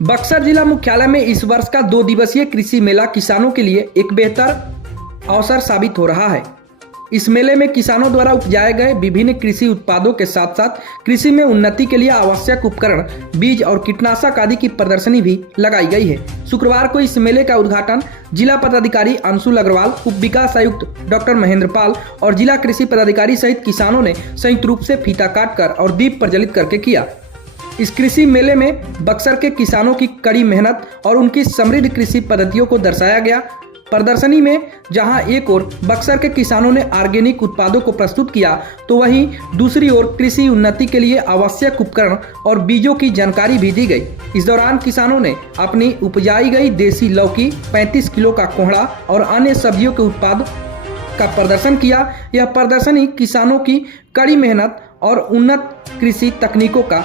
बक्सर जिला मुख्यालय में इस वर्ष का 2 दिवसीय कृषि मेला किसानों के लिए एक बेहतर अवसर साबित हो रहा है। इस मेले में किसानों द्वारा उपजाए गए विभिन्न कृषि उत्पादों के साथ साथ कृषि में उन्नति के लिए आवश्यक उपकरण, बीज और कीटनाशक आदि की प्रदर्शनी भी लगाई गई है। शुक्रवार को इस मेले का उद्घाटन जिला पदाधिकारी अंशुल अग्रवाल, उप विकास आयुक्त डॉक्टर महेंद्र पाल और जिला कृषि पदाधिकारी सहित किसानों ने संयुक्त रूप से फीता काटकर और दीप प्रज्वलित करके किया। इस कृषि मेले में बक्सर के किसानों की कड़ी मेहनत और उनकी समृद्ध कृषि पद्धतियों को दर्शाया गया। प्रदर्शनी में जहां एक ओर बक्सर के किसानों ने ऑर्गेनिक उत्पादों को प्रस्तुत किया, तो वहीं दूसरी ओर कृषि उन्नति के लिए आवश्यक उपकरण और बीजों की जानकारी भी दी गई। इस दौरान किसानों ने अपनी उपजाई गई देसी लौकी, 35 किलो का कोहड़ा और अन्य सब्जियों के उत्पाद का प्रदर्शन किया। यह प्रदर्शनी किसानों की कड़ी मेहनत और उन्नत कृषि तकनीकों का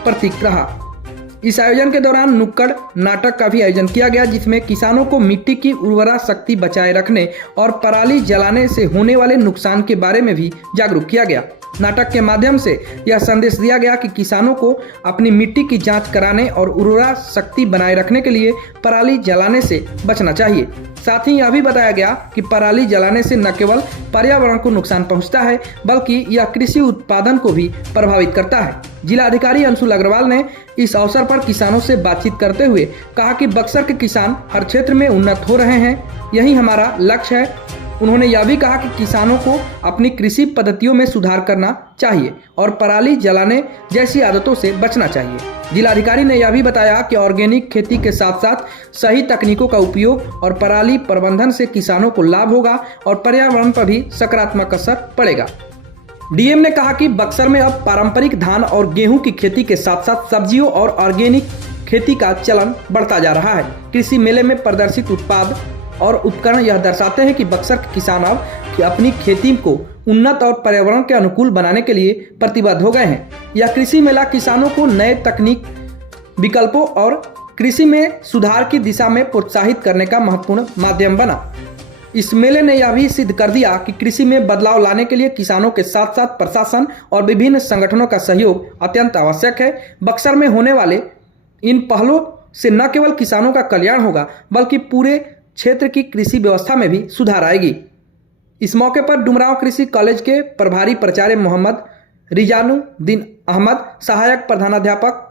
प्रतीक रहा। इस आयोजन के दौरान नुक्कड़ नाटक का भी आयोजन किया गया, जिसमें किसानों को मिट्टी की उर्वरा शक्ति बचाए रखने और पराली जलाने से होने वाले नुकसान के बारे में भी जागरूक किया गया। नाटक के माध्यम से यह संदेश दिया गया कि किसानों को अपनी मिट्टी की जांच कराने और उर्वरा शक्ति बनाए रखने के लिए पराली जलाने से बचना चाहिए। साथ ही यह भी बताया गया कि पराली जलाने से न केवल पर्यावरण को नुकसान पहुंचता है, बल्कि यह कृषि उत्पादन को भी प्रभावित करता है। जिला अधिकारी अंशुल अग्रवाल ने इस अवसर पर किसानों से बातचीत करते हुए कहा कि बक्सर के किसान हर क्षेत्र में उन्नत हो रहे हैं, यही हमारा लक्ष्य है। उन्होंने यह भी कहा कि किसानों को अपनी कृषि पद्धतियों में सुधार करना चाहिए और पराली जलाने जैसी आदतों से बचना चाहिए। जिलाधिकारी ने यह भी बताया कि ऑर्गेनिक खेती के साथ साथ सही तकनीकों का उपयोग और पराली प्रबंधन से किसानों को लाभ होगा और पर्यावरण पर भी सकारात्मक असर पड़ेगा। डीएम ने कहा कि बक्सर में अब पारंपरिक धान और गेहूं की खेती के साथ साथ सब्जियों और ऑर्गेनिक खेती का चलन बढ़ता जा रहा है। कृषि मेले में प्रदर्शित उत्पाद और उपकरण यह दर्शाते हैं कि बक्सर के किसान अब अपनी खेती को उन्नत और पर्यावरण के अनुकूल बनाने के लिए प्रतिबद्ध हो गए हैं। यह कृषि मेला किसानों को नए तकनीक, विकल्पों और कृषि में सुधार की दिशा में प्रोत्साहित करने का महत्वपूर्ण माध्यम बना। इस मेले ने यह भी सिद्ध कर दिया कि कृषि में बदलाव लाने के लिए किसानों के साथ साथ प्रशासन और विभिन्न संगठनों का सहयोग अत्यंत आवश्यक है। बक्सर में होने वाले इन पहलों से न केवल किसानों का कल्याण होगा, बल्कि पूरे क्षेत्र की कृषि व्यवस्था में भी सुधार आएगी। इस मौके पर डुमरांव कृषि कॉलेज के प्रभारी प्राचार्य मोहम्मद रिजानुद्दीन अहमद, सहायक प्रधानाध्यापक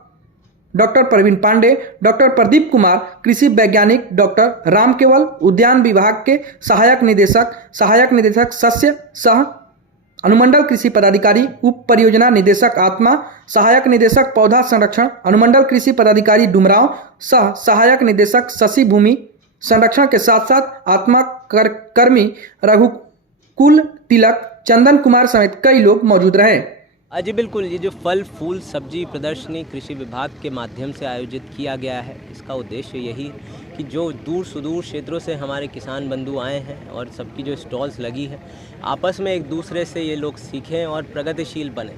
डॉक्टर प्रवीण पांडे, डॉक्टर प्रदीप कुमार, कृषि वैज्ञानिक डॉक्टर राम केवल, उद्यान विभाग के सहायक निदेशक सस्य सह, अनुमंडल कृषि पदाधिकारी, उप परियोजना निदेशक आत्मा, सहायक निदेशक पौधा संरक्षण, अनुमंडल कृषि पदाधिकारी डुमरांव सह सहायक निदेशक शशि भूमि संरक्षण के साथ साथ आत्मा कर्मी रघुकुल तिलक, चंदन कुमार समेत कई लोग मौजूद रहे। जी बिल्कुल, ये जो फल फूल सब्जी प्रदर्शनी कृषि विभाग के माध्यम से आयोजित किया गया है, इसका उद्देश्य यही कि जो दूर सुदूर क्षेत्रों से हमारे किसान बंधु आए हैं और सबकी जो स्टॉल्स लगी है, आपस में एक दूसरे से ये लोग सीखें और प्रगतिशील बने।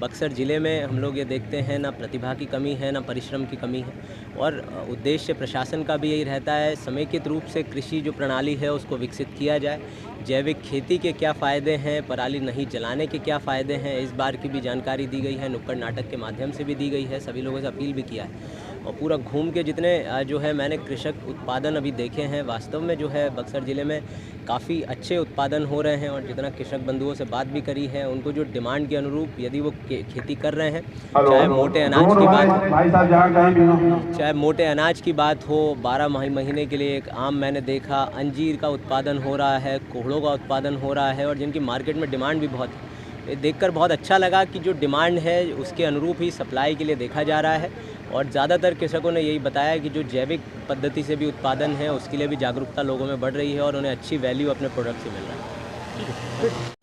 बक्सर ज़िले में हम लोग ये देखते हैं ना प्रतिभा की कमी है, ना परिश्रम की कमी है, और उद्देश्य प्रशासन का भी यही रहता है समेकित रूप से कृषि जो प्रणाली है उसको विकसित किया जाए। जैविक खेती के क्या फ़ायदे हैं, पराली नहीं जलाने के क्या फ़ायदे हैं, इस बार की भी जानकारी दी गई है, नुक्कड़ नाटक के माध्यम से भी दी गई है, सभी लोगों से अपील भी किया है। और पूरा घूम के जितने जो है मैंने कृषक उत्पादन अभी देखे हैं, वास्तव में जो है बक्सर ज़िले में काफ़ी अच्छे उत्पादन हो रहे हैं। और जितना कृषक बंधुओं से बात भी करी है, उनको जो डिमांड के अनुरूप यदि वो खेती कर रहे हैं, चाहे मोटे अनाज की बात हो, 12 महीने के लिए एक आम मैंने देखा, अंजीर का उत्पादन हो रहा है, कोहड़ों का उत्पादन हो रहा है, और जिनकी मार्केट में डिमांड भी बहुत है। ये देखकर बहुत अच्छा लगा कि जो डिमांड है उसके अनुरूप ही सप्लाई के लिए देखा जा रहा है। और ज़्यादातर कृषकों ने यही बताया कि जो जैविक पद्धति से भी उत्पादन है उसके लिए भी जागरूकता लोगों में बढ़ रही है और उन्हें अच्छी वैल्यू अपने प्रोडक्ट से मिल रहा है।